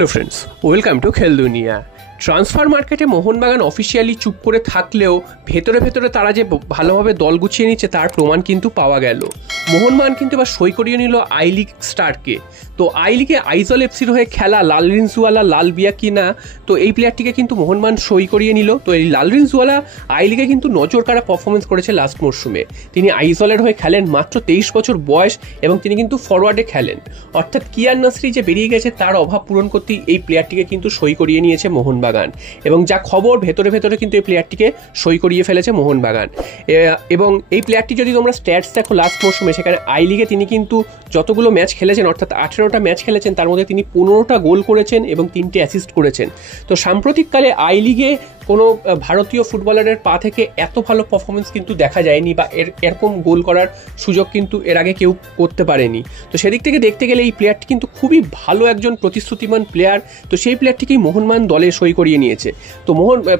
Hello friends, welcome to খেল দুনিয়া। Transfer মার্কেটে মোহনবাগান অফিসিয়ালি চুপ করে থাকলেও ভেতরে ভেতরে তারা যে ভালোভাবে দল গুছিয়ে নিচ্ছে তার প্রমাণ কিন্তু পাওয়া গেল। মোহনবাগান কিন্তু এবার সই করিয়ে নিল আই লিগ স্টারকে। তো আই লিগে আইজল এফসির হয়ে খেলা লালরিনজওয়ালা লাল বিয়াকিনা, তো এই প্লেয়ারটিকে কিন্তু মোহনবাগান সই করিয়ে নিল। তো এই লালরিনজওয়ালা আই লিগে কিন্তু নজর কাড়া পারফরমেন্স করেছে লাস্ট মরশুমে। তিনি আইজলের হয়ে খেলেন, মাত্র 23 বছর বয়স এবং তিনি কিন্তু ফরওয়ার্ডে খেলেন। অর্থাৎ কিয়ান নাসরি যে বেরিয়ে গেছে তার অভাব পূরণ করতেই এই প্লেয়ারটিকে কিন্তু সই করিয়ে নিয়েছে মোহনবাগান। এবং যা খবর, ভেতরে ভেতরে কিন্তু এই প্লেয়ারটিকে সই করিয়ে ফেলেছে মোহনবাগান। এবং এই প্লেয়ারটি যদি তোমরা স্ট্যাটস দেখো লাস্ট মরশুমে, সেখানে আই লিগে তিনি কিন্তু যতগুলো ম্যাচ খেলেছেন, অর্থাৎ 18টা ম্যাচ খেলেছেন, তার মধ্যে তিনি 15টা গোল করেছেন এবং 3টে অ্যাসিস্ট করেছেন। তো সাম্প্রতিককালে আই লিগে কোনো ভারতীয় ফুটবলারের পা থেকে এত ভালো পারফরমেন্স কিন্তু দেখা যায়নি, বা এরকম গোল করার সুযোগ কিন্তু এর আগে কেউ করতে পারেনি। তো সেদিক থেকে দেখতে গেলে এই প্লেয়ারটি কিন্তু খুবই ভালো একজন প্রতিশ্রুতিমান প্লেয়ার। তো সেই প্লেয়ারটিকেই মোহনবাগান দলে সই করিয়ে নিয়েছে। তো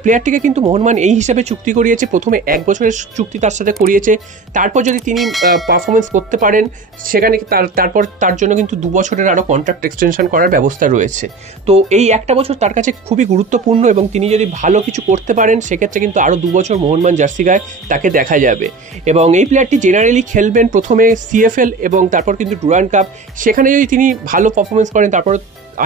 প্লেয়ারটিকে কিন্তু মোহনবাগান এই হিসাবে চুক্তি করিয়েছে, প্রথমে 1 বছরের চুক্তি তার সাথে করিয়েছে। তারপর যদি তিনি পারফরমেন্স করতে পারেন সেখানে তারপর তার জন্য কিন্তু 2 বছরের আরও কন্ট্রাক্ট এক্সটেনশন করার ব্যবস্থা রয়েছে। তো এই 1টা বছর তার কাছে খুবই গুরুত্বপূর্ণ এবং তিনি যদি ভালো কিছু করতে পারেন সেক্ষেত্রে কিন্তু আরও 2 বছর মোহনবাগান জার্সি গায়ে তাকে দেখা যাবে। এবং এই প্লেয়ারটি জেনারেলি খেলবেন প্রথমে সিএফএল এবং তারপর কিন্তু ডুরান্ড কাপ। সেখানে যদি তিনি ভালো পারফরমেন্স করেন তারপর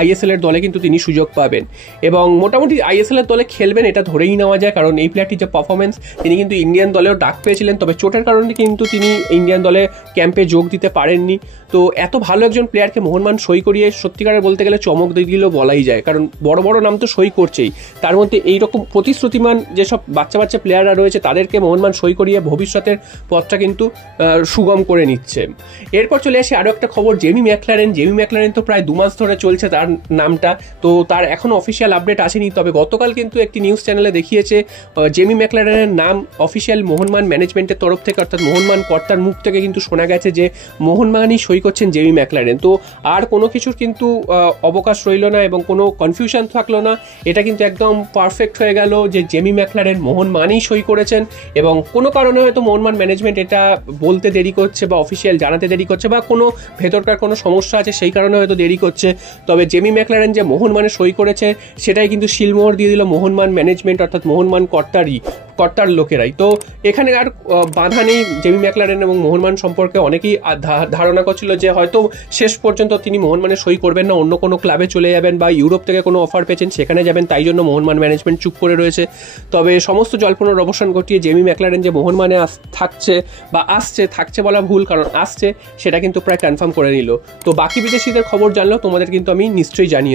আইএসএল এর দলে কিন্তু তিনি সুযোগ পাবেন এবং মোটামুটি আইএসএল এর দলে খেলবেন এটা ধরেই নেওয়া যায়, কারণ এই প্লেয়ারটির যে পারফরমেন্স, তিনি কিন্তু ইন্ডিয়ান দলেও ডাক পেয়েছিলেন, তবে চোটের কারণে কিন্তু তিনি ইন্ডিয়ান দলে ক্যাম্পে যোগ দিতে পারেননি। তো এত ভালো একজন প্লেয়ারকে মোহনবাগান সই করিয়ে সত্যিকারের বলতে গেলে চমক দিয়ে দিলেও বলাই যায়, কারণ বড় বড় নাম তো সই করছেই, তার মধ্যে এইরকম প্রতিশ্রুতিমান যেসব বাচ্চা বাচ্চা প্লেয়াররা রয়েছে তাদেরকে মোহনবাগান সই করিয়ে ভবিষ্যতের পথটা কিন্তু সুগম করে নিচ্ছে। এরপর চলে আসে আরও একটা খবর, জেমি ম্যাকলারেন তো প্রায় 2 মাস ধরে চলছে তার নামটা, তো তার এখনো অফিসিয়াল আপডেট আসেনি। তবে গতকাল কিন্তু একটি নিউজ চ্যানেলে দেখিয়েছে জেমি ম্যাকলারেনের নাম অফিসিয়াল মোহনবাগান ম্যানেজমেন্টের তরফ থেকে, অর্থাৎ মোহনবাগান কর্তার মুখ থেকে কিন্তু শোনা গেছে যে মোহনবাগানই সই করছেন জেমি ম্যাকলারেন। তো আর কোনো কিছুর কিন্তু অবকাশ রইল না এবং কোনো কনফিউশন থাকলো না, এটা কিন্তু একদম পারফেক্ট হয়ে গেল যে জেমি ম্যাকলারেন মোহনবাগানই সই করেছেন। এবং কোনো কারণে হয়তো মোহনবাগান ম্যানেজমেন্ট এটা বলতে দেরি করছে বা অফিসিয়াল জানাতে দেরি করছে বা কোনো ভেতরকার কোনো সমস্যা আছে সেই কারণে হয়তো দেরি করছে, তবে জেমি ম্যাকলারেন যে মোহনবাগানে সই করেছে সেটাই কিন্তু শিলমোহর দিয়ে দিল মোহনবাগান ম্যানেজমেন্ট, অর্থাৎ মোহনবাগান কর্তার লোকেরাই। তো এখানে আর বাধা নেই। জেমি ম্যাকলারেন এবং মোহনবাগান সম্পর্কে অনেকেই ধারণা করছিল যে হয়তো শেষ পর্যন্ত তিনি মোহনবাগানে সই করবেন না, অন্য কোনো ক্লাবে চলে যাবেন বা ইউরোপ থেকে কোনো অফার পেয়েছেন সেখানে যাবেন, তাই জন্য মোহনবাগান ম্যানেজমেন্ট চুপ করে রয়েছে। তবে সমস্ত জল্পনার অবসান ঘটিয়ে জেমি ম্যাকলারেন যে মোহনবাগানে থাকছে বলা ভুল, কারণ আসছে সেটা কিন্তু প্রায় কনফার্ম করে নিল। তো বাকি বিদেশিদের খবর জানলেও তোমাদের কিন্তু আমি নিশ্চয়ই জানিয়ে